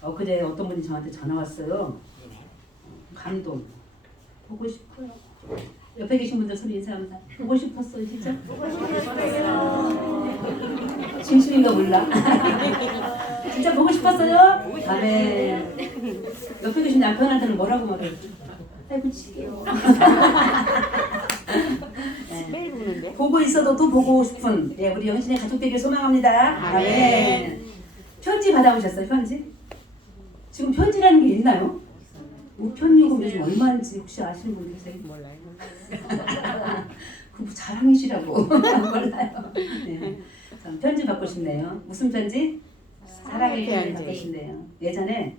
그제 어떤 분이 저한테 전화 왔어요. 감동. 보고 싶어요. 옆에 계신 분들 소리 인사합니다. 보고 싶었어요, 진짜? 보고 싶었어요. 진심인가 몰라. 진짜 보고 싶었어요? 아멘. 옆에 계신 남편한테는 뭐라고 말해요? 아이고 지겨워. 매일 보는데. 보고 있어도 또 보고 싶은 우리 영신의 가족 되길 소망합니다. 아멘. 편지 받아오셨어요? 편지? 지금 편지라는 게 있나요? 우편요금 요즘 얼마인지 혹시 아시는 분 계세요? 몰라요. 그 자랑이시라고. 몰라요. 네. 편지 받고 싶네요. 무슨 편지? 사랑의 편지 받고 싶네요. 예전에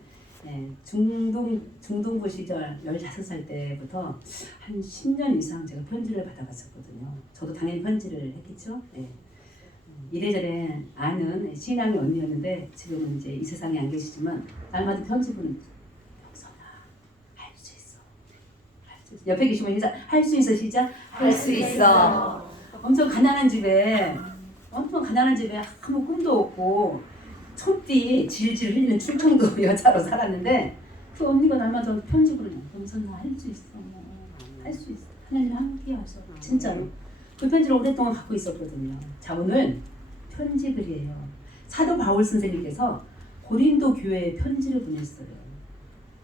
중등부 시절 16살 때부터 한 10년 이상 제가 편지를 받아봤었거든요. 저도 당연히 편지를 했겠죠. 네. 이래저래 아는 신앙의 언니였는데 지금은 이제 이 세상에 안 계시지만 날마다 편지 보는 영선아 할 수 있어. 옆에 계시면 인사 할 수 있어 시작 할 수 있어. 엄청 가난한 집에 아무 꿈도 없고 촛띠 질질 흘리는 충청도 여자로 살았는데 그 언니가 날마다 편지 보내요. 영선아 할 수 있어. 할 수 있어. 하나님 함께 하셔. 진짜로. 그 편지를 오랫동안 갖고 있었거든요. 자, 오늘 편지 글이에요. 사도 바울 선생님께서 고린도 교회에 편지를 보냈어요.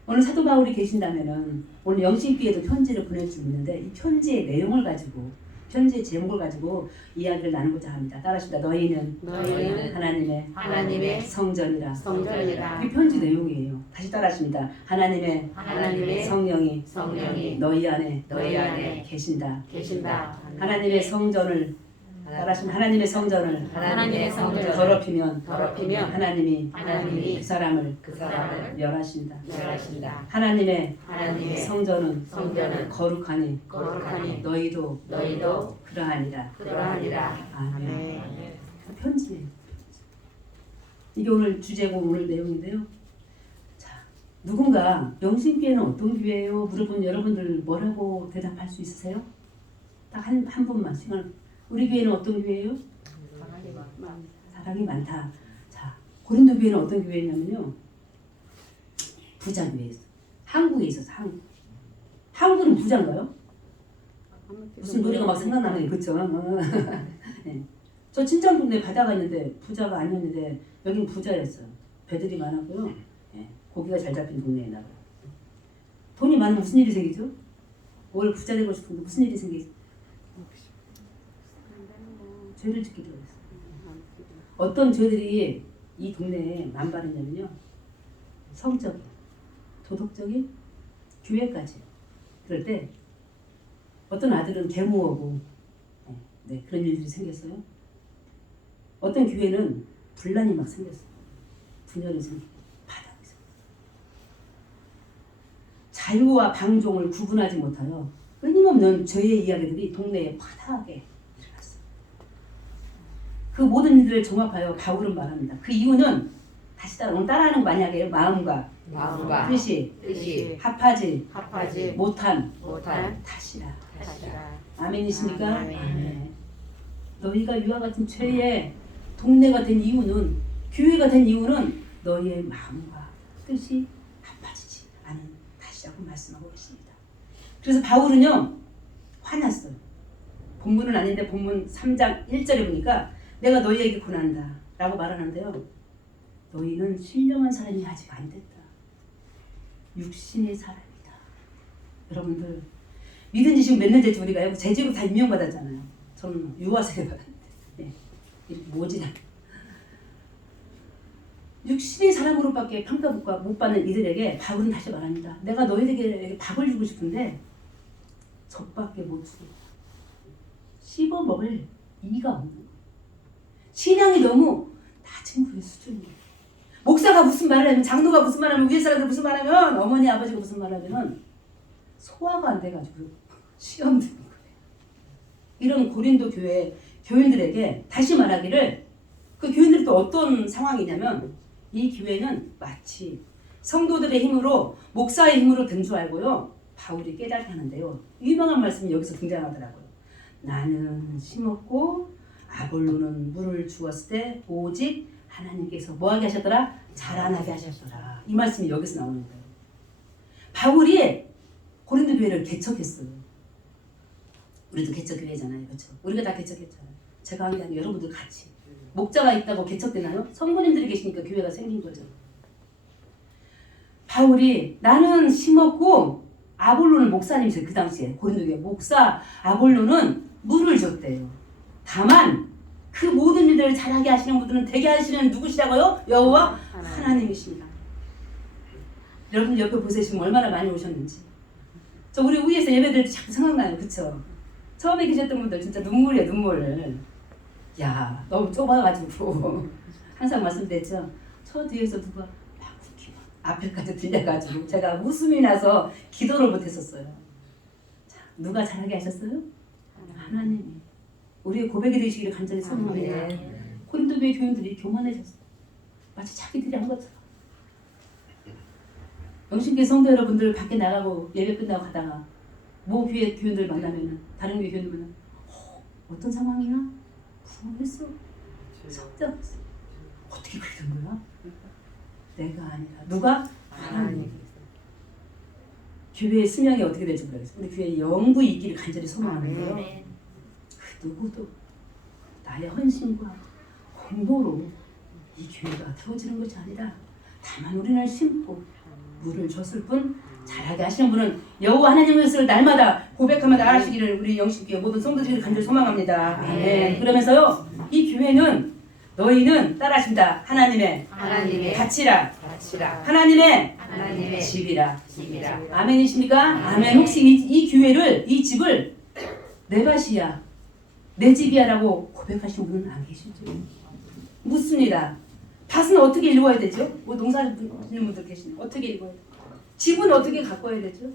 오늘 사도 바울이 계신다면은 오늘 영신교회에도 편지를 보낼 수 있는데 이 편지의 내용을 가지고 편지의 제목을 가지고 이야기를 나누고자 합니다. 따라하십니다. 너희는 하나님의 성전이라. 이게 편지 내용이에요. 다시 따라하십니다. 하나님의 성령이 너희 안에 계신다. 하나님의 성전을 따라하시면 하나님의 성전을 더럽히면 하나님이 그 사람을 멸하신다. 하나님의 성전은 거룩하니 너희도 그러하니라. 아멘. 편지예요. 이게 오늘 주제고 오늘 내용인데요. 자, 누군가 영신교회는 어떤 교회예요? 물어보면 여러분들 뭐라고 대답할 수 있으세요? 딱 한 분만 시간. 우리 교회는 어떤 교회예요? 사랑이 많다. 자, 고린도 교회는 어떤 교회냐면요. 부자 교회였어. 한국에 있어서 한국은 부자인가요? 무슨 노래가 막 생각나네요. 그쵸? 네. 저 친정 동네 바다가 있는데 부자가 아니었는데 여긴 부자였어요. 배들이 많았고요. 네. 고기가 잘 잡힌 동네에 나가요. 돈이 많으면 무슨 일이 생기죠? 뭘 부자 되고 싶은데 무슨 일이 생기죠? 죄를 짓기도 했어요. 어떤 죄들이 이 동네에 만발했냐면요. 성적, 도덕적인 교회까지. 그럴 때 어떤 아들은 계모하고 그런 일들이 생겼어요. 어떤 교회는 분란이 막 생겼어요. 분열이 생기고 바닥에서 자유와 방종을 구분하지 못하여 끊임없는 죄의 이야기들이 동네에 파다하게 들어갔어요. 그 모든 일들을 종합하여 바울은 말합니다. 그 이유는 다시 따라하는 거 만약에 마음과 뜻이 합하지 못한 탓이라. 아멘이십니까? 아멘. 너희가 이와 같은 죄의 동네가 된 이유는 교회가 된 이유는 너희의 마음과 뜻이 합하지 않은 탓이라고 말씀하고 계십니다. 그래서 바울은요 화났어요. 본문은 아닌데 본문 3장 1절에 보니까 내가 너희에게 권한다 라고 말하는데요. 너희는 신령한 사람이 아직 안 됐다. 육신의 사람이다. 여러분들 믿은 지 지금 몇 년째지 우리가요? 제지로 다 임명받았잖아요. 저는 유아세례 받았는데 이렇게 모지라 육신의 사람으로밖에 평가 못 받는 이들에게 바울은 다시 말합니다. 내가 너희에게 밥을 주고 싶은데 젖밖에 못 주고 씹어 먹을 이가 없는 거예요. 신앙이 너무 낮은 그의 수준이에요. 목사가 무슨 말을 하면 장로가 무슨 말을 하면 위에 사람들 무슨 말을 하면 어머니 아버지가 무슨 말을 하면 소화가 안 돼가지고 시험 드는 거예요. 이런 고린도 교회 교인들에게 다시 말하기를 그 교인들이 또 어떤 상황이냐면 이 교회는 마치 성도들의 힘으로 목사의 힘으로 된 줄 알고요. 바울이 깨닫게 하는데요. 유명한 말씀이 여기서 등장하더라고요. 나는 심었고 아볼로는 물을 주었을 때 오직 하나님께서 뭐하게 하셨더라? 자라나게 하셨더라. 이 말씀이 여기서 나오는 거예요. 바울이 고린도 교회를 개척했어요. 우리도 개척교회잖아요. 그렇죠? 우리가 다 개척했잖아요. 제가 한 게 아니고 여러분들 같이. 목자가 있다고 개척되나요? 성도님들이 계시니까 교회가 생긴 거죠. 바울이 나는 심었고 아볼로는 목사님이세요. 그 당시에 고린도 교회 목사 아볼로는 물을 줬대요. 다만 그 모든 일들을 잘하게 하시는 분들은 되게 하시는 누구시라고요? 여호와 하나님이십니다. 여러분 옆에 보세요. 지금 얼마나 많이 오셨는지. 저 우리 위에서 예배드릴 때 자꾸 생각나요. 그쵸? 처음에 계셨던 분들 진짜 눈물이에요. 눈물. 야 너무 좁아가지고 항상 말씀드렸죠. 저 뒤에서 누가 막 웃기고 앞에까지 들려가지고 제가 웃음이 나서 기도를 못했었어요. 자, 누가 잘하게 하셨어요? 하나님이. 우리의 고백이 되시기를 간절히 소망합니다. 고린도 교회 교인들이 교만해졌어요. 마치 자기들이 한 것처럼. 영신교회 성도 여러분들 밖에 나가고 예배 끝나고 가다가 모 교회 교인들 만나면은 다른 교회 교인들 만나면 어떤 상황이야? 구원했어. 석자했어. 어떻게 그렇게 된 거야? 내가 아니라 누가? 하나님. 교회의 수명이 어떻게 될지 모르겠어요. 근데 교회에 영구히 있기를 간절히 소망하는데요. 그 누구도 나의 헌신과 공로로 이 교회가 세워지는 것이 아니라 다만 우리는 심고 물을 줬을 뿐 잘하게 하시는 분은 여호와 하나님의 것을 날마다 고백하며 나아가시기를 우리 영신교회 모든 성도들이 간절히 소망합니다. 아멘. 그러면서요 이 교회는 너희는 따라하십니다. 하나님의 가치라 하나님의 집이라. 아멘이십니까? 아멘. 혹시 이 교회를 이 집을 내 밭이야 내 집이야라고 고백하시는 분은 안 계시죠? 묻습니다. 밭은 어떻게 읽어야 되죠? 뭐 농사 짓는 분들 계시네요. 어떻게 읽어야 돼요? 집은 어떻게 가꿔야 되죠?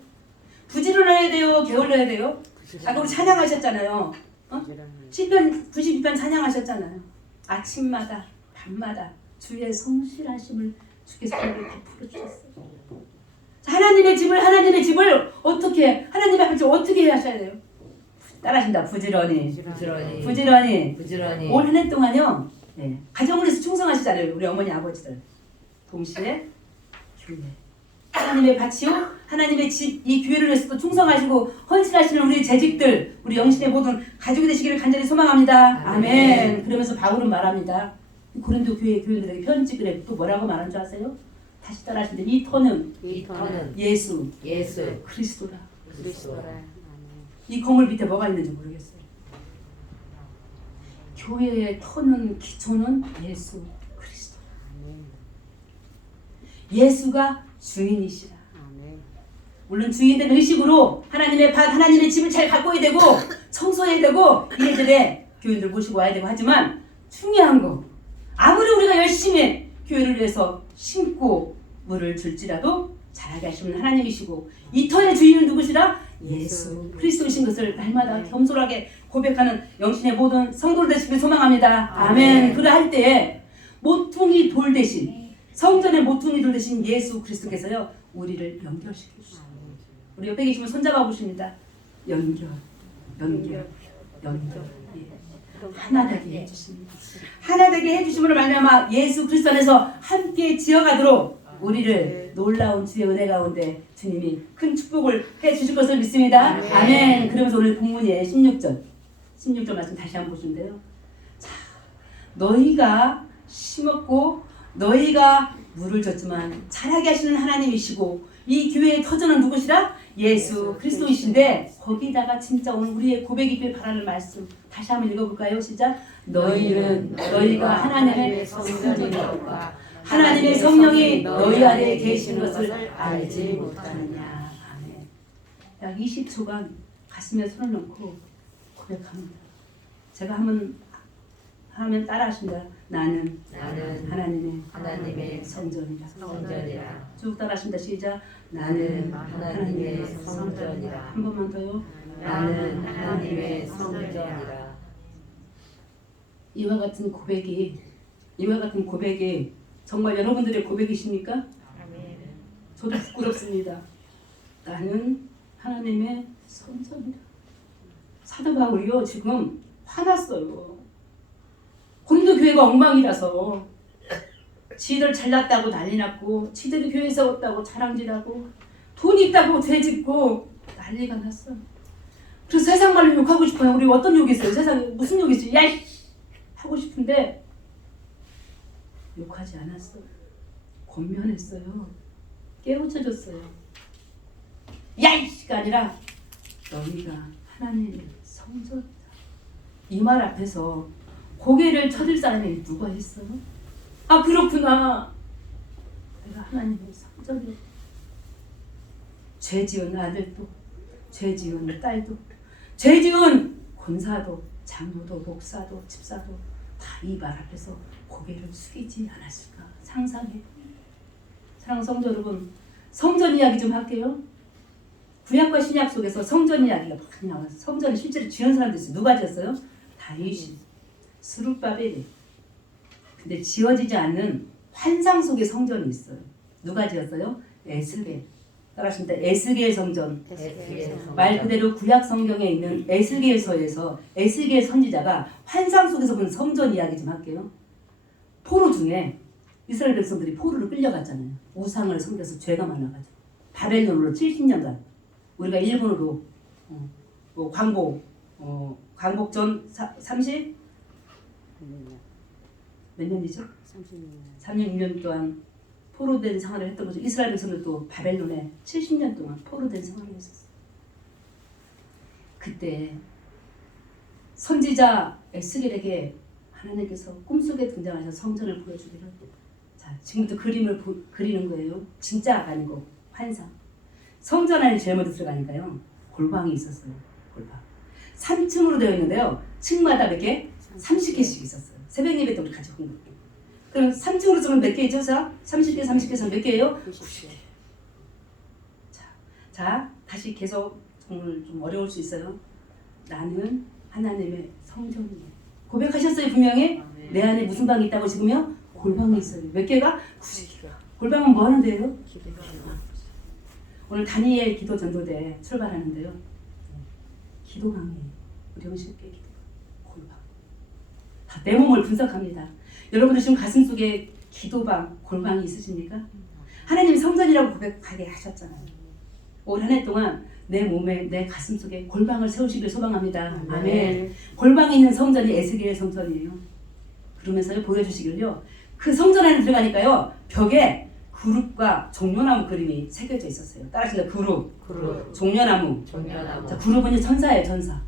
부지런해야 돼요? 게을러야 돼요? 아까 우리 찬양하셨잖아요. 시편 92편 찬양하셨잖아요. 아침마다 밤마다 주의 성실하심을 주께서 우리에게 베풀어 주셨어요. 하나님의 집을 어떻게 하나님의 밭을 어떻게 하셔야 돼요? 따라하신다. 부지런히. 올 한 해 동안요. 네. 가정을 위해서 충성하시잖아요. 우리 어머니 아버지들. 동시에 교회. 하나님의 밭이요. 하나님의 집. 이 교회를 위해서도 충성하시고 헌신하시는 우리 재직들. 우리 영신의 모든 가족이 되시기를 간절히 소망합니다. 아멘. 그러면서 바울은 말합니다. 고린도 교회 교인들에게 편지글에 또 뭐라고 말한 줄 아세요? 다시 따라하시는데 이 터는 예수 그리스도라. 이 건물 밑에 뭐가 있는지 모르겠어요. 교회의 터는 기초는 예수 그리스도. 예수가 주인이시라. 물론 주인된 의식으로 하나님의 밭, 하나님의 집을 잘 가꿔야 되고 청소해야 되고 이래저래 교인들 모시고 와야 되고 하지만 중요한 거 아무리 우리가 열심히 교회를 위해서 심고 물을 줄지라도 잘하게 하시는 하나님이시고 이 터의 주인은 누구시라? 예수 그리스도이신 것을 날마다 겸손하게 고백하는 영신의 모든 성도들 되시길 소망합니다. 아멘. 그러할 때에 모퉁이 돌 대신 성전의 모퉁이 돌 대신 예수 그리스도께서요 우리를 연결시켜 주셔요. 우리 옆에 계시면 손잡아 보십니다. 연결. 예. 하나 되게 해주십니다. 하나 되게 해주심으로 말미암아 예수 그리스도 안에서 함께 지어가도록 우리를 놀라운 주의 은혜 가운데 주님이 큰 축복을 해주실 것을 믿습니다. 아멘. 그러면서 오늘 본문의 16절 말씀 다시 한번 보시는데요. 자, 너희가 심었고 너희가 물을 줬지만 자라게 하시는 하나님이시고 이 교회의 터전은 누구시라? 예수 그리스도이신데 거기다가 진짜 오늘 우리의 고백이길 바라는 말씀 다시 한번 읽어볼까요? 시작. 너희가 하나님의 성전이니까 하나님의 성령이 너희 안에 계신 것을 알지 못하느냐. 아멘. 약 20초간 가슴에 손을 넣고 고백합니다. 제가 하면 따라하신다. 나는 하나님의 성전이라. 쭉 따라하신다. 시작. 나는 하나님의 성전이라. 한 번만 더요. 나는 하나님의 성전이라. 이와 같은 고백이 정말 여러분들의 고백이십니까? 저도 부끄럽습니다. 나는 하나님의 성전이라. 사도 바울이요 지금 화났어요. 고린도 교회가 엉망이라서 지들 잘났다고 난리 났고 지들이 교회에서 왔다고 자랑질하고 돈이 있다고 되짚고 난리가 났어. 그래서 세상 말로 욕하고 싶어요. 우리 어떤 욕이 있어요? 세상에 무슨 욕이 있어요? 야이 하고 싶은데 욕하지 않았어. 권면했어요. 깨우쳐줬어요. 야이가 아니라 너희가 하나님의 성전이다. 이 말 앞에서 고개를 쳐들 사람이 누가 있어요? 아 그렇구나. 내가 하나님의 성전이야. 죄 지은 아들도 죄 지은 딸도 죄 지은 권사도 장로도 목사도 집사도 다 이 말 앞에서 고개를 숙이지 않았을까 상상해. 사랑하는 성도 여러분, 성전 이야기 좀 할게요. 구약과 신약 속에서 성전 이야기가 많이 나와요. 성전을 실제로 지은 사람들이 있어요. 누가 지었어요? 다윗이, 스룹바벨이. 근데 지어지지 않는 환상 속의 성전이 있어요. 누가 지었어요? 에스겔. 따라하십니다. 에스겔 성전. 말 그대로 구약 성경에 있는 에스겔서에서 에스겔 선지자가 환상 속에서 본 성전 이야기 좀 할게요. 포로 중에 이스라엘 백성들이 포로로 끌려갔잖아요. 우상을 섬겨서 죄가 많아가지고 바벨론으로 70년간 우리가 일본으로 광복 전 30 몇 년이죠? 36년 동안 포로된 생활을 했던 거죠. 이스라엘 백성들도 바벨론에 70년 동안 포로된 생활을 했었어요. 그때 선지자 에스겔에게 하나님께서 꿈속에 등장하셔서 성전을 보여주기로 했대요. 자, 지금부터 그림을 그리는 거예요. 진짜가 아니고 환상. 성전 안에 제일 먼저 들어가니까요. 골방이 있었어요. 골방. 3층으로 되어 있는데요. 층마다 몇 개? 30개씩 있었어요. 새벽 예배 때 우리 같이 본 거예요. 그럼 3층으로 들어가면 몇 개죠? 자, 30개, 30개에서 몇 개예요? 90개. 자, 다시 계속 오늘 좀 어려울 수 있어요. 나는 하나님의 성전이에요. 고백하셨어요, 분명히? 내 안에 무슨 방이 있다고 지금요? 골방이 있어요. 몇 개가? 90개가. 골방은 뭐 하는데요? 오늘 다니엘 기도 전도대 출발하는데요. 기도방이에요. 우리 영신께 기도방. 골방. 다 내 몸을 분석합니다. 여러분들 지금 가슴 속에 기도방, 골방이 있으십니까? 하나님이 성전이라고 고백하게 하셨잖아요. 올 한 해 동안 내 몸에, 내 가슴 속에 골방을 세우시길 소망합니다. 아멘. 골방에 있는 성전이 에스겔 성전이에요. 그러면서요, 보여주시길요. 그 성전 안에 들어가니까요, 벽에 그룹과 종려나무 그림이 새겨져 있었어요. 따라하시죠. 그룹. 종려나무. 자, 그룹은 천사예요, 천사.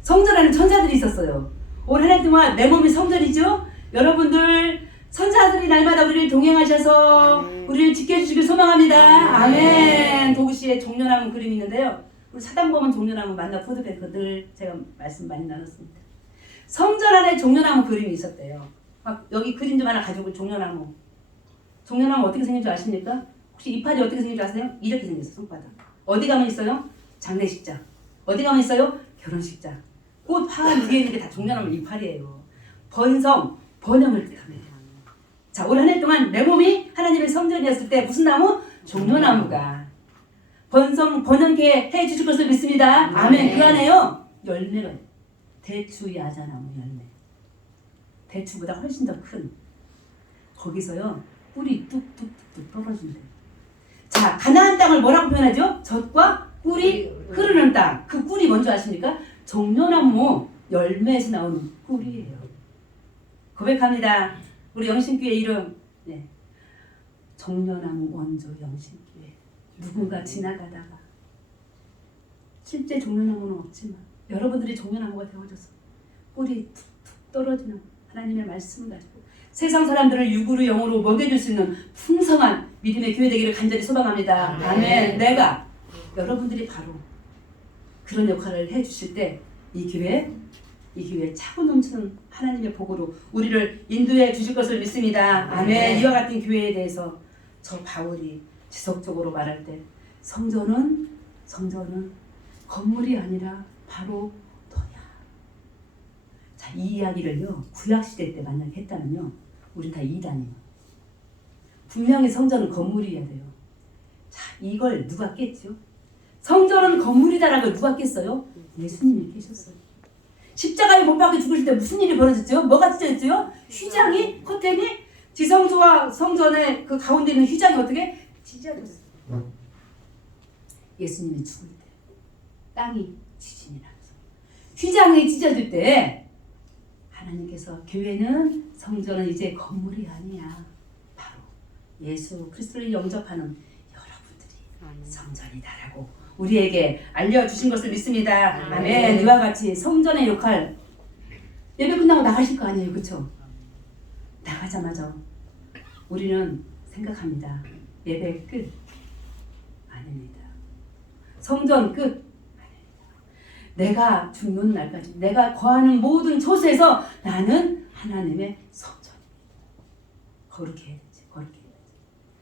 성전 안에 천사들이 있었어요. 올 한 해 동안 내 몸이 성전이죠? 여러분들 천사들이 날마다 우리를 동행하셔서 우리를 지켜주시길 소망합니다. 아멘. 도구시에 종려나무 그림이 있는데요. 우리 사당범은 종려나무 만나 푸드뱅크 늘 제가 말씀 많이 나눴습니다. 성전 안에 종려나무 그림이 있었대요. 막 여기 그림 좀 하나 가지고 종려나무. 종려나무 어떻게 생긴 줄 아십니까? 혹시 이파리 어떻게 생긴 줄 아세요? 이렇게 생겼어요. 손바닥. 어디 가면 있어요? 장례식장. 어디 가면 있어요? 결혼식장. 꽃 화한 위에 있는 게 다 종려나무 이파리예요. 번영을 뜻합니다. 자, 올 한 해 동안 내 몸이 하나님의 성전이었을 때 무슨 나무? 종려나무가 번영케 해주실 것을 믿습니다. 아멘. 그 안에요 열매가 대추 야자나무 열매. 대추보다 훨씬 더 큰 거기서요 꿀이 뚝뚝뚝뚝 떨어진대요. 자, 가나안 땅을 뭐라고 표현하죠? 젖과 꿀이 흐르는 땅. 그 꿀이 뭔지 아십니까? 종려나무 열매에서 나오는 꿀이에요. 고백합니다. 우리 영신교회 이름, 네. 종려나무 원조 영신교회. 누군가 지나가다가 실제 종려나무는 없지만 여러분들이 종려나무가 되어줘서 꿀이 툭툭 떨어지는 하나님의 말씀을 가지고 세상 사람들을 육으로 영으로 먹여줄 수 있는 풍성한 믿음의 교회 되기를 간절히 소망합니다. 아멘. 내가 여러분들이 바로 그런 역할을 해주실 때 이 교회 차고 넘치는 하나님의 복으로 우리를 인도해 주실 것을 믿습니다. 아멘. 이와 같은 교회에 대해서 저 바울이 지속적으로 말할 때 성전은 건물이 아니라 바로 너야. 자, 이 이야기를요 구약시대 때 만약에 했다면요 우리 다 이단이에요. 분명히 성전은 건물이어야 돼요. 자, 이걸 누가 깼죠? 성전은 건물이다라고 누가 깼어요? 예수님이 깨셨어요. 십자가에 못 박혀 죽으실 때 무슨 일이 벌어졌죠? 뭐가 찢어졌죠? 휘장이, 커튼이 지성소와 성전의 그 가운데 있는 휘장이 어떻게 찢어졌어요. 예수님이 죽을 때 땅이 지진이 나면서 휘장이 찢어질 때 하나님께서 교회는 성전은 이제 건물이 아니야. 바로 예수 그리스도를 영접하는 여러분들이 성전이다라고 우리에게 알려주신 것을 믿습니다. 아멘. 이와 같이 성전의 역할 예배 끝나고 나가실 거 아니에요. 그렇죠? 나가자마자 우리는 생각합니다. 예배 끝 아닙니다. 성전 끝 아닙니다. 내가 죽는 날까지 내가 거하는 모든 곳에서 나는 하나님의 성전 거룩해야 되지. 거룩해야 되지.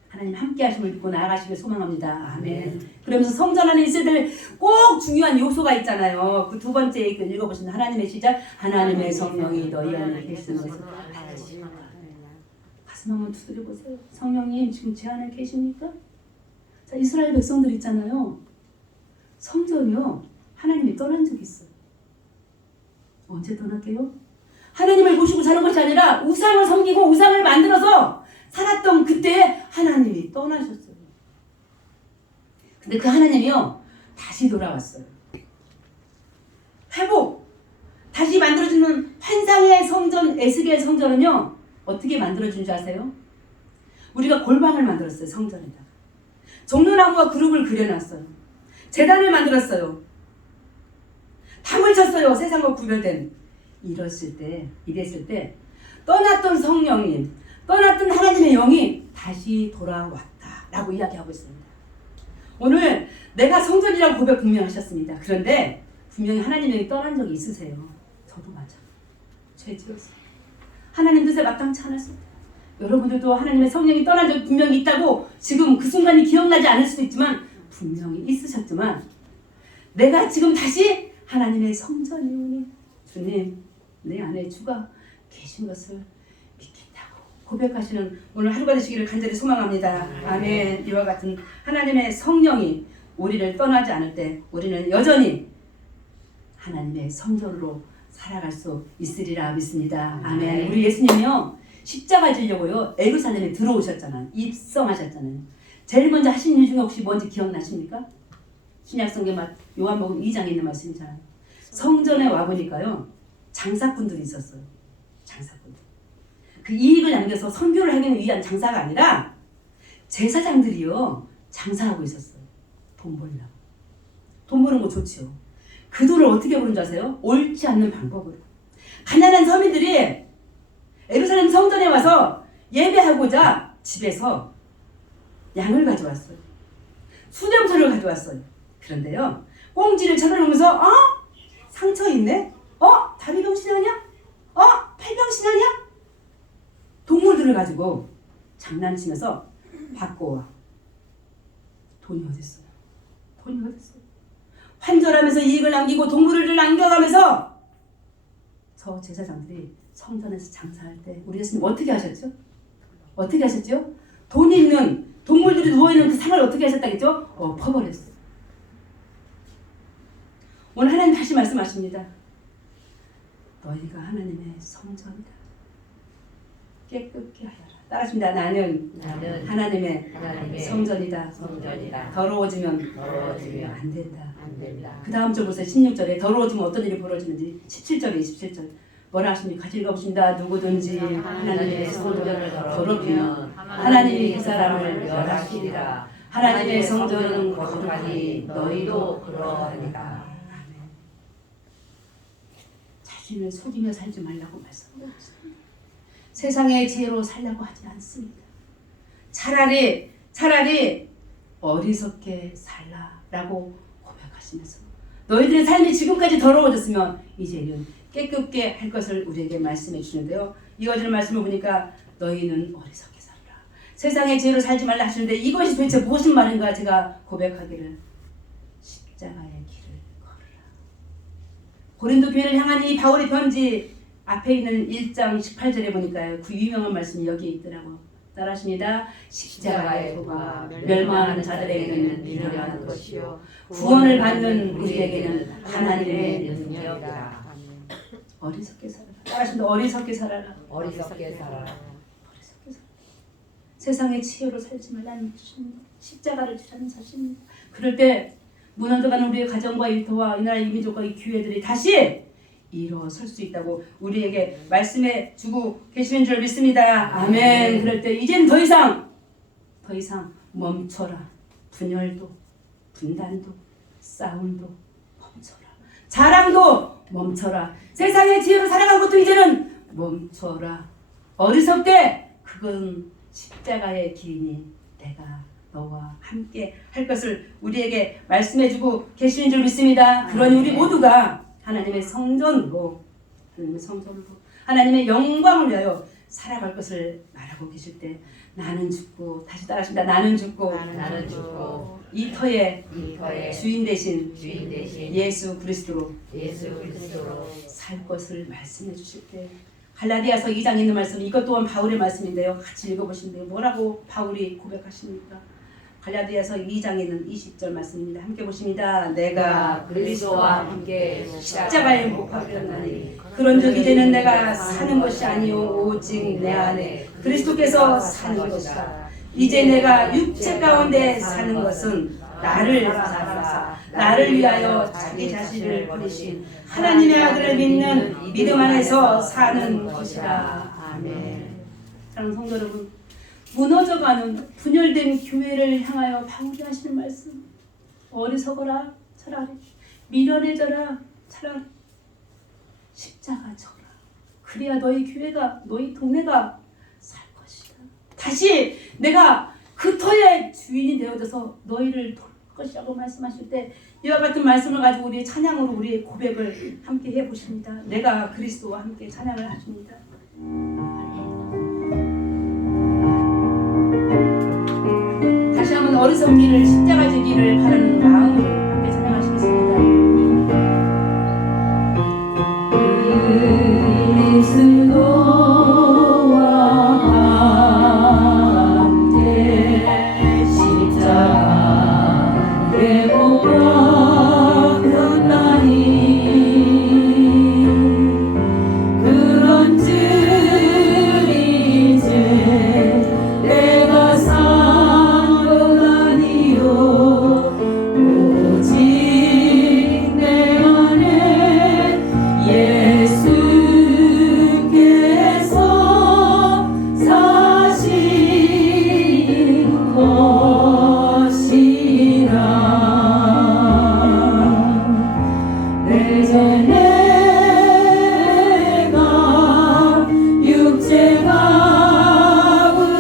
하나님 함께 하심을 믿고 나아가시길 소망합니다. 아멘. 그러면서 성전 안에 있어야 될 꼭 중요한 요소가 있잖아요. 그 두 번째 읽어보시면 하나님의 시작 하나님의 성령이 너희 안에 계시는 것을 알아주시는 것. 가슴 한번 두드려 보세요. 성령님 지금 제 안에 계십니까? 자, 이스라엘 백성들 있잖아요. 성전이요. 하나님이 떠난 적이 있어요. 언제 떠났게요? 하나님을 모시고 사는 것이 아니라 우상을 섬기고 우상을 만들어서 살았던 그때 하나님이 떠나셨어요. 근데 그 하나님이요. 다시 돌아왔어요. 회복. 다시 만들어주는 환상의 성전 에스겔 성전은요. 어떻게 만들어준 줄 아세요? 우리가 골방을 만들었어요. 성전에다. 종려나무와 그룹을 그려놨어요. 제단을 만들었어요. 담을 쳤어요. 세상과 구별된. 이랬을 때 떠났던 성령님, 떠났던 하나님의 영이 다시 돌아왔다라고 이야기하고 있습니다. 오늘 내가 성전이라고 고백 분명하셨습니다. 그런데 분명히 하나님의 영이 떠난 적이 있으세요. 저도 맞아. 죄 지었어요. 하나님 뜻에 마땅치 않았습니다. 여러분들도 하나님의 성령이 떠난 적이 분명히 있다고 지금 그 순간이 기억나지 않을 수도 있지만 분명히 있으셨지만 내가 지금 다시 하나님의 성전이오니 주님 내 안에 주가 계신 것을 믿겠다고 고백하시는 오늘 하루가 되시기를 간절히 소망합니다. 아멘. 이와 같은 하나님의 성령이 우리를 떠나지 않을 때 우리는 여전히 하나님의 성전으로 살아갈 수 있으리라 믿습니다. 아멘. 우리 예수님이요 십자가 지려고요 예루살렘에 들어오셨잖아요. 입성하셨잖아요. 제일 먼저 하신 일 중에 혹시 뭔지 기억나십니까? 신약성경 요한복음 2장에 있는 말씀이잖아요. 성전에 와보니까요 장사꾼들이 있었어요. 장사꾼들. 그 이익을 남겨서 선교를 하기 위한 장사가 아니라 제사장들이요 장사하고 있었어요. 돈 벌려고. 돈 버는 거 좋지요. 그 돈을 어떻게 버는 줄 아세요? 옳지 않는 방법으로. 가난한 서민들이 예루살렘 성전에 와서 예배하고자 집에서 양을 가져왔어요. 수렴소를 가져왔어요. 그런데요 꽁지를 쳐놓으면서 상처 있네? 다리병신 아니야? 팔병신 아니야? 동물들을 가지고 장난치면서 바꿔와. 돈이 어딨어요? 돈이 어딨어요? 환절하면서 이익을 남기고 동물을 남겨가면서 저 제사장들이 성전에서 장사할 때 우리 예수님 어떻게 하셨죠? 어떻게 하셨죠? 돈 있는 동물들이 누워있는 그 상을 어떻게 하셨다겠죠? 퍼버렸어요. 오늘 하나님 다시 말씀하십니다. 너희가 하나님의 성전이다. 깨끗게 하여라. 따라하십니다. 나는 하나님의 성전이다. 더러워지면 안 된다. 그 다음 절 보세요. 16절에 더러워지면 어떤 일이 벌어지는지 17절에 27절 뭐라 하십니까? 같이 읽어보십니다. 누구든지 하나님의 성전을 더럽히면 하나님이 그 사람을 멸하시리라. 하나님의 성전은 거룩하니 너희도 그러하니까. 자신을 속이며 살지 말라고 말씀하고 있습니다. 세상의 지혜로 살려고 하지 않습니다. 차라리 어리석게 살라라고 고백하시면서 너희들의 삶이 지금까지 더러워졌으면 이제는 깨끗게 할 것을 우리에게 말씀해 주시는데요. 이어지는 말씀을 보니까 너희는 어리석게 살라. 세상의 지혜로 살지 말라 하시는데 이것이 도대체 무엇인 말인가 제가 고백하기를 십자가의 길을 걸으라. 고린도 교회를 향한 이 바울의 편지 앞에 있는 1장 18절에 보니까요. 그 유명한 말씀이 여기에 있더라고요. 따라하십니다. 십자가의 도가 멸망하는 자들에게는 미련한 것이요 구원을 받는 우리에게는 하나님의 능력이다. 어리석게 살아라. 따라하십니다. 어리석게 살아라. 어리석게 살아라. 어리석게 살아라. 세상의 치유로 살지 말라는 것입니다. 십자가를 지라는 사실입니다. 그럴 때 무너져가는 우리의 가정과 일터와 이 나라의 민족과 이 교회들이 다시 일어설 수 있다고 우리에게 말씀해 주고 계시는 줄 믿습니다. 아멘. 그럴 때 이젠 더 이상 멈춰라. 분열도, 분단도, 싸움도 멈춰라. 자랑도 멈춰라. 세상의 지혜로 살아간 것도 이제는 멈춰라. 어리석게 그건 십자가의 길이니 내가 너와 함께 할 것을 우리에게 말씀해주고 계시는 줄 믿습니다. 그러니 우리 모두가 하나님의 성전으로 하나님의 영광을 위하여 살아갈 것을 말하고 계실 때 나는 죽고 다시 따라하십니다. 나는 죽고 이 터의 주인 대신 예수 그리스도로 살 것을 말씀해 주실 때 갈라디아서 2장에 있는 말씀, 이것 또한 바울의 말씀인데요. 같이 읽어보시는데요. 뭐라고 바울이 고백하십니까? 갈라디아서 2장에 있는 20절 말씀입니다. 함께 보십니다. 내가 그리스도와 함께 십자가에 못 박혔나니 그런즉 이제는 내가 사는 것이 아니요 오직 내 안에 그리스도께서 사는 것이다. 이제 내가 육체 가운데 사는 것은 나를 사랑하사 나를 위하여 자기 자신을 버리신 하나님의 아들을 믿는 믿음 안에서 사는 것이다. 아멘. 사랑하는 성도 여러분, 무너져가는 분열된 교회를 향하여 바울이 하시는 말씀, 어리석어라 차라리, 미련해져라 차라리, 십자가 져라. 그래야 너희 교회가, 너희 동네가 살 것이다. 다시 내가 그 터의 주인이 되어져서 너희를 돌 것이라고 말씀하실 때 이와 같은 말씀을 가지고 우리의 찬양으로 우리의 고백을 함께 해보십니다. 내가 그리스도와 함께 찬양을 하십니다. 다시 한번 어리석기를 십자가 지기를 바라는 마음으로 함께 찬양하시겠습니다. 그리스도와 함께 십자가에 못 박혔나니 그런즉 이제 내가 산 것 아니요 오직 내 안에 예수께서 사신 것이라. 이제 내가 육체 가운데 사는 것은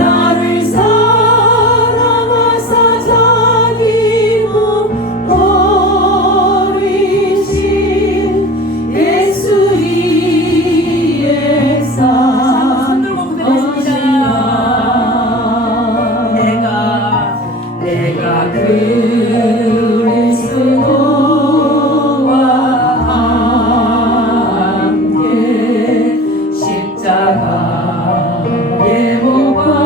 나를 사랑하사 자기 몸 버리신 예수 위에 산 것이라. 내가 그리스도와 함께 십자가에 못 박혔나니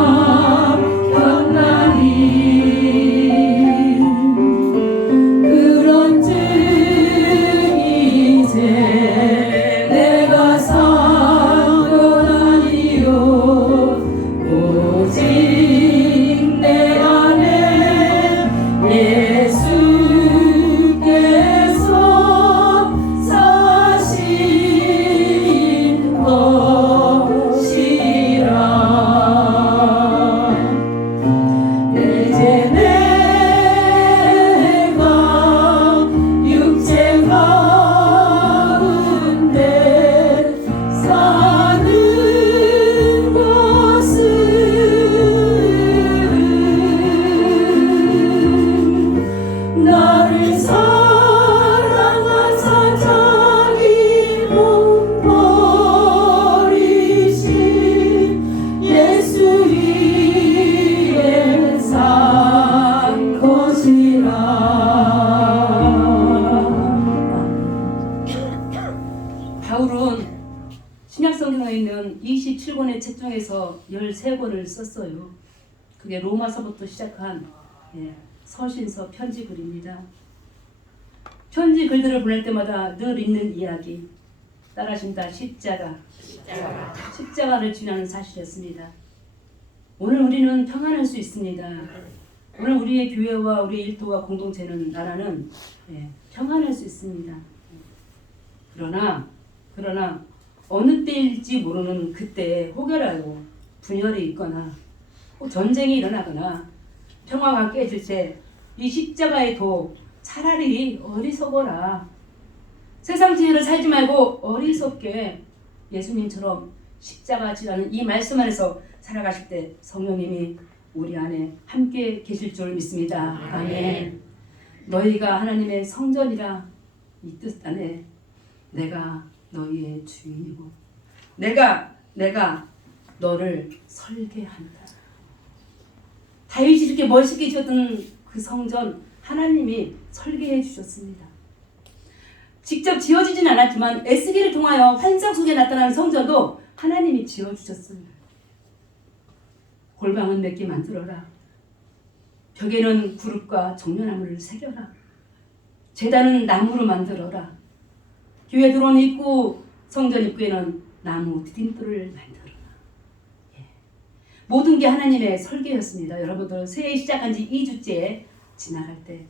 그런즉 이제 내가 산 것 아니요 오직 내 안에 예수께서 사신 것이라. 이제 내가 육체 가운데 사는 것은 나를 사랑하사 자기 몸 버리신 예수 위에 산 것이라. 바울은 신약성경에 있는 27권의 책 중에서 13권을 썼어요. 그게 로마서부터 시작한 서신서 편지 글입니다. 편지 글들을 보낼 때마다 늘 있는 이야기, 따라하십니다. 십자가를 지나는 사실이었습니다. 오늘 우리는 평안할 수 있습니다. 오늘 우리의 교회와 우리의 일도와 공동체는 나라는 평안할 수 있습니다. 그러나 어느 때일지 모르는 그때에 혹여라도 분열이 있거나 전쟁이 일어나거나 평화가 깨질 때 이 십자가의 도 차라리 어리석어라. 세상 지혜를 살지 말고 어리석게 예수님처럼 십자가 지라는 이 말씀 안에서 살아가실 때 성령님이 우리 안에 함께 계실 줄 믿습니다. 아멘. 너희가 하나님의 성전이라 이 뜻 안에 내가 너희의 주인이고 내가 너를 설계한다. 다윗이 이렇게 멋있게 지었던 그 성전 하나님이 설계해 주셨습니다. 직접 지어지진 않았지만 에스겔을 통하여 환상 속에 나타나는 성전도 하나님이 지어주셨습니다. 골방은 몇 개 만들어라. 벽에는 구룹과 종려나무를 새겨라. 제단은 나무로 만들어라. 교회 들어오는 입구, 성전 입구에는 나무 디딤돌을 만들어라. 모든 게 하나님의 설계였습니다. 여러분들 새해 시작한 지 2주째 지나갈 때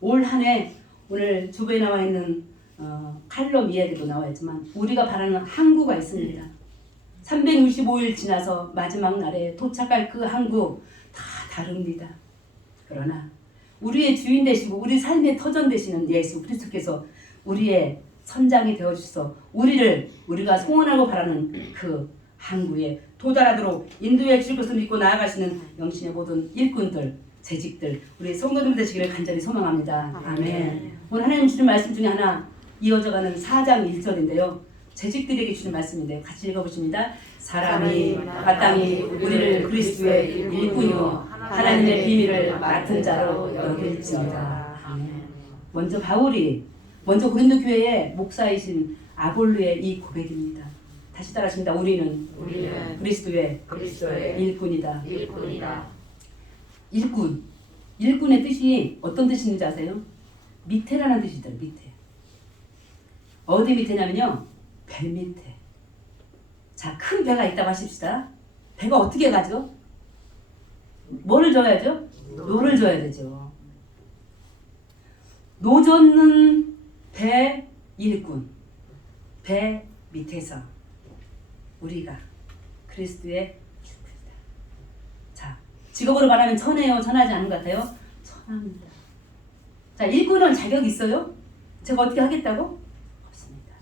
올 한 해 오늘 주부에 나와 있는 칼럼 이야기도 나와 있지만 우리가 바라는 항구가 있습니다. 365일 지나서 마지막 날에 도착할 그 항구 다 다릅니다. 그러나 우리의 주인 되시고 우리 삶의 터전 되시는 예수 그리스도께서 우리의 선장이 되어주셔서 우리가 소원하고 바라는 그 항구에 도달하도록 인도해 주실 것을 믿고 나아가시는 영신의 모든 일꾼들, 재직들, 우리 성도들 되시기를 간절히 소망합니다. 아멘. 오늘 하나님 주신 말씀 중에 하나 이어져가는 4장 1절인데요. 재직들에게 주신 말씀인데요. 같이 읽어보십니다. 사람이 마땅히 우리를 그리스도의 일꾼이요 하나님의 비밀을 맡은 자로 여길지어다. 아멘. 먼저 고린도 교회의 목사이신 아볼로의 이 고백입니다. 다시 따라하십니다. 우리는 그리스도의 일꾼이다. 일꾼의 뜻이 어떤 뜻인지 아세요? 밑에라는 뜻이더라고요. 밑에. 어디 밑에냐면요. 배 밑에. 자, 큰 배가 있다고 하십시다. 배가 어떻게 가죠? 뭐를 줘야죠? 노를 줘야 되죠. 노 젓는 배 일꾼. 배 밑에서 우리가 그리스도의 일꾼이다. 자, 직업으로 말하면 천해요? 천하지 않은 것 같아요? 천합니다. 자, 일꾼은 자격이 있어요? 제가 어떻게 하겠다고? 없습니다.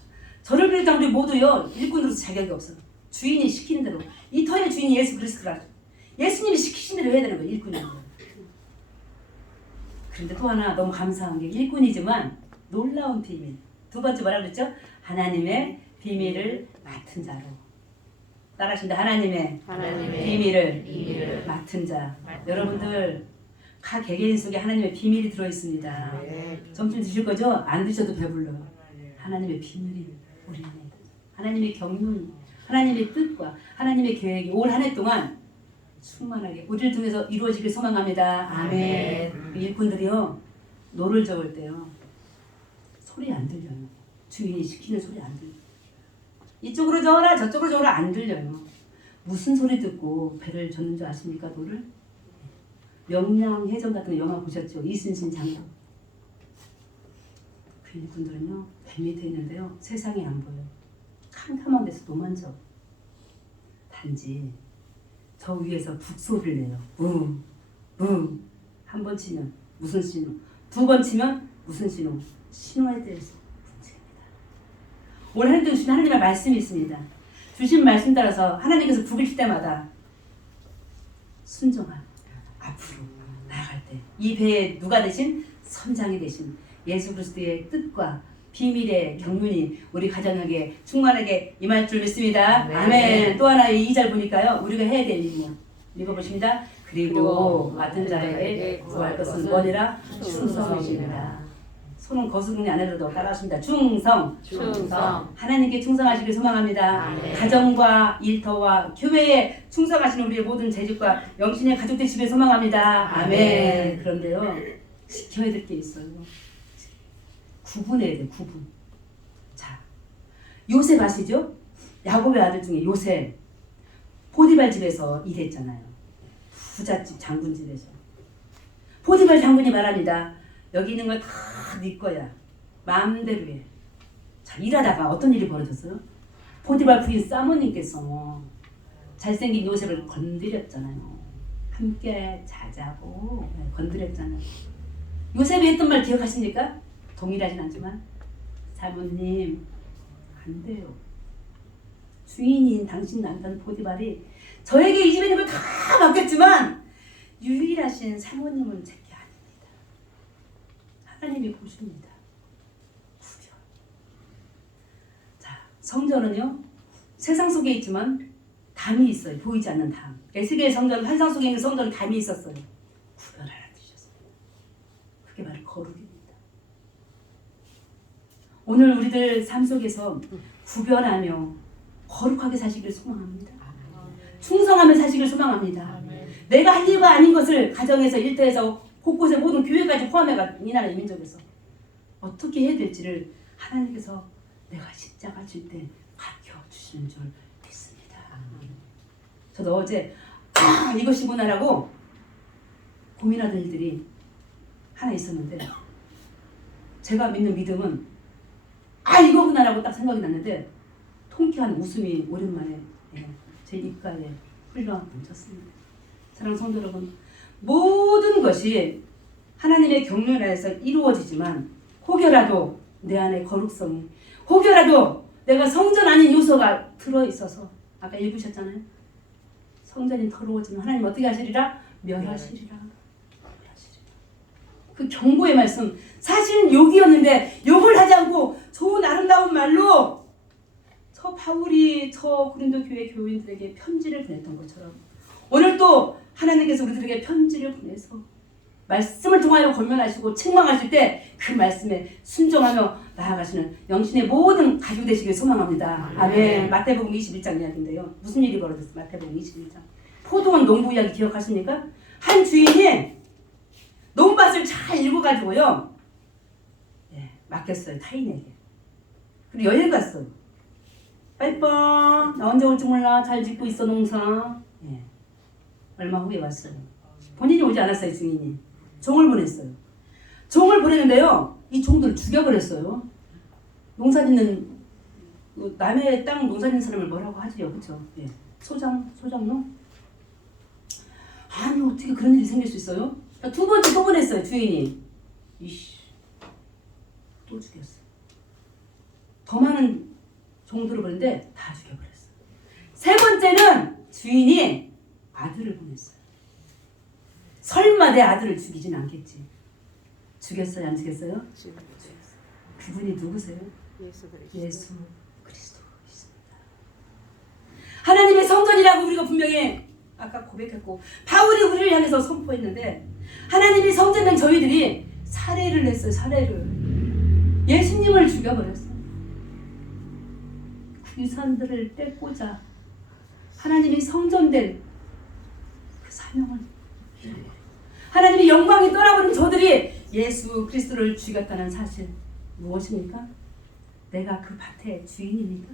저를 비롯한 우리 모두요 일꾼으로서 자격이 없어요. 주인이 시키는 대로. 이 터의 주인이 예수 그리스도라. 예수님이 시키신 대로 해야 되는 거예요. 일꾼이. 그런데 또 하나 너무 감사한 게 일꾼이지만 놀라운 비밀. 두 번째 뭐라 그랬죠? 하나님의 비밀을 맡은 자로. 따라하십니다. 하나님의 비밀을 맡은 자. 여러분들 각 개개인 속에 하나님의 비밀이 들어있습니다. 점심 드실 거죠? 안 드셔도 배불러요. 하나님의 비밀이 우리 안에 있다. 하나님의 경륜, 하나님의 뜻과 하나님의 계획이 올 한 해 동안 충만하게 우리를 통해서 이루어지길 소망합니다. 아멘. 일꾼들이요 노를 저을 때요 소리 안 들려요. 주인이 시키는 소리 안 들려요. 이쪽으로 저어라 저쪽으로 저어라 안 들려요. 무슨 소리 듣고 배를 젓는 줄 아십니까? 노를? 명량해전 같은 영화 보셨죠? 이순신 장군. 그 일꾼들은요 배 밑에 있는데요 세상이 안 보여요. 캄캄한 데서 노만 져. 단지 저 위에서 북소리를 내요. 뭉. 한 번 치면 무슨 신호, 두 번 치면 무슨 신호, 신호에 대해서 북칩니다. 오늘 하나님 주신 하나님의 말씀이 있습니다. 주신 말씀 따라서 하나님께서 부르실 때마다 순종한 앞으로 나아갈 때 이 배에 누가 되신? 선장이 되신 예수 그리스도의 뜻과 비밀의 경륜이 우리 가정에게 충만하게 임할 줄 믿습니다. 네. 아멘. 또 하나 이 2절 보니까요. 우리가 해야 될 일이요. 읽어보십니다. 그리고 맡은 자에게 구할 것은 뭐니라? 충성이십니다. 손은 거스름이 안 해도 따라하십니다. 충성. 충성. 하나님께 충성하시길 소망합니다. 아멘. 가정과 일터와 교회에 충성하시는 우리의 모든 재직과 영신의 가족 되시길 소망합니다. 아멘. 아멘. 그런데요, 지켜야 될 게 있어요. 구분해야 돼, 구분. 자, 요셉 아시죠? 야곱의 아들 중에 요셉. 포디발 집에서 일했잖아요. 부잣집 장군 집에서. 포디발 장군이 말합니다. 여기 있는 거 다 네 거야. 마음대로 해. 자, 일하다가 어떤 일이 벌어졌어요? 포디발 부인 사모님께서 잘생긴 요셉을 건드렸잖아요. 함께 자자고 건드렸잖아요. 요셉이 했던 말 기억하십니까? 동일하진 않지만 사모님 안 돼요. 주인인 당신 남편 포디발이 저에게 이 집에 있는 걸 다 맡겼지만 유일하신 사모님은 제게 아닙니다. 하나님이 보십니다. 구별. 자, 성전은요 세상 속에 있지만 담이 있어요. 보이지 않는 담. 에스겔 성전 환상 속에 있는 성전은 담이 있었어요. 구별하라 주셨습니다. 그게 바로 거룩입니다. 오늘 우리들 삶 속에서 구별하며 거룩하게 사시길 소망합니다. 충성하며 사시길 소망합니다. 내가 할 일과 아닌 것을 가정에서 일터에서 곳곳에 모든 교회까지 포함해가 이 나라 이 민족에서 어떻게 해야 될지를 하나님께서 내가 십자가 질 때 가르쳐 주시는 줄 믿습니다. 저도 어제 이것이구나라고 고민하던 일들이 하나 있었는데 제가 믿는 믿음은 이거구나라고 딱 생각이 났는데 통쾌한 웃음이 오랜만에 제 입가에 흘러넘쳤습니다. 사랑하는 성도 여러분, 모든 것이 하나님의 경륜 안에서 이루어지지만 혹여라도 내 안에 거룩성이 혹여라도 내가 성전 아닌 요소가 들어있어서 아까 읽으셨잖아요. 성전이 더러워지면 하나님 어떻게 하시리라? 멸하시리라. 그 경고의 말씀 사실은 욕이었는데 욕을 하지 않고 좋은 아름다운 말로 저 바울이 저 고린도 교회 교인들에게 편지를 보냈던 것처럼 오늘 또 하나님께서 우리들에게 편지를 보내서 말씀을 통하여 권면하시고 책망하실 때 그 말씀에 순종하며 나아가시는 영신의 모든 가족 되시길 소망합니다. 아멘. 마태복음 21장 이야기인데요. 무슨 일이 벌어졌어요? 마태복음 21장. 포도원 농부 이야기 기억하십니까? 한 주인이 농밭을 잘 읽어가지고요. 맡겼어요. 타인에게. 그리고 여행 갔어요. 빠이빠 나 언제 올지 몰라. 잘 짓고 있어 농사. 얼마 후에 왔어요. 본인이 오지 않았어요. 주인이. 종을 보냈어요. 종을 보내는데요. 이 종들을 죽여버렸어요. 농사짓는 남의 땅 농사짓는 사람을 뭐라고 하지요. 그렇죠? 소장농? 아니 어떻게 그런 일이 생길 수 있어요? 두 번째 또 보냈어요. 주인이. 또 죽였어요. 더 많은 종들을 보냈는데 다 죽여버렸어요. 세 번째는 주인이 아들을 보냈어요. 설마 내 아들을 죽이진 않겠지. 죽였어요? 안 죽였어요? 죽였어요. 그분이 누구세요? 예수 그리스도이십니다. 하나님의 성전이라고 우리가 분명히 아까 고백했고 바울이 우리를 향해서 선포했는데 하나님의 성전된 저희들이 살해를 했어요. 살해를. 예수님을 죽여버렸어요. 귀산들을 뺏고자 하나님이 성전된 그 사명을 하나님의 영광이 떠나버린 저들이 예수 그리스도를 죽였다는 사실 무엇입니까? 내가 그 밭의 주인입니까?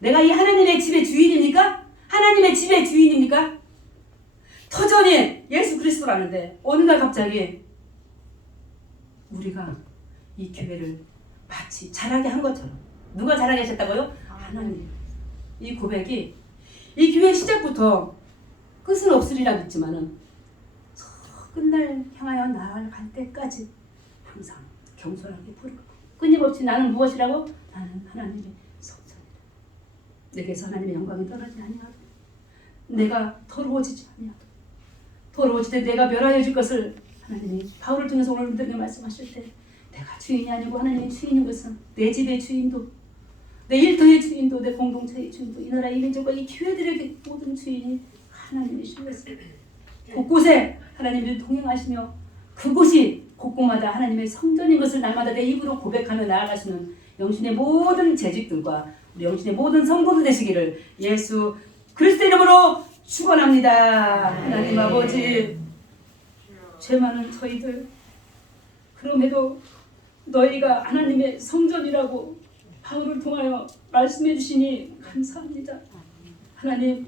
내가 이 하나님의 집의 주인입니까? 하나님의 집의 주인입니까? 터전이 예수 그리스도라는데 어느 날 갑자기 우리가 이 교회를 마치 잘하게 한 것처럼 누가 잘하게 하셨다고요? 하나님. 이 고백이 이 교회 시작부터 끝은 없으리라 믿지만은 끝날 향하여 나아갈 때까지 항상 겸손하게 부르고 끊임없이 나는 무엇이라고? 나는 하나님의 성전이다. 내게서 하나님의 영광이 떨어지지 아니하고 내가 더러워지지 아니하고 더러워질 때 내가 멸하여 줄 것을 하나님이 바울을 통해서 오늘 우리들에게 말씀하실 때 내가 주인이 아니고 하나님의 주인인 것은 내 집의 주인도 내 일터의 주인도 내 공동체의 주인도 이 나라 이 민족과 이 교회들의 모든 주인이 하나님이신 것을 곳곳에 하나님을 동행하시며 그곳이 곳곳마다 하나님의 성전인 것을 날마다 내 입으로 고백하며 나아가시는 영신의 모든 재직들과 우리 영신의 모든 성도들 되시기를 예수 그리스도 이름으로 축원합니다. 하나님 아버지, 죄 많은 저희들, 그럼에도 너희가 하나님의 성전이라고 바울을 통하여 말씀해 주시니 감사합니다. 하나님,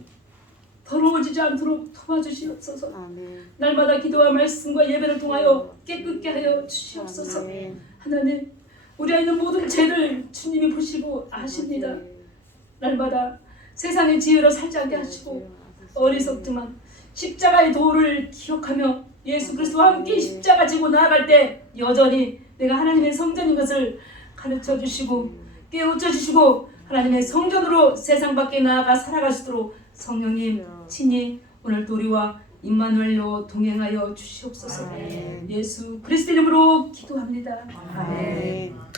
더러워지지 않도록 도와주시옵소서. 아멘. 날마다 기도와 말씀과 예배를 통하여 깨끗게 하여 주시옵소서. 아멘. 하나님, 우리 안에 있는 모든 죄를 주님이 보시고 아십니다. 날마다 세상의 지혜로 살지 않게 하시고 어리석지만 십자가의 도를 기억하며 예수 그리스도와 함께 십자가 지고 나아갈 때 여전히 내가 하나님의 성전인 것을 가르쳐 주시고 깨우쳐 주시고 하나님의 성전으로 세상 밖에 나아가 살아갈 수 있도록 성령님 친히 오늘도 우리와 임마누엘로 동행하여 주시옵소서. 아멘. 예수 그리스도 이름으로 기도합니다. 아멘. 아멘.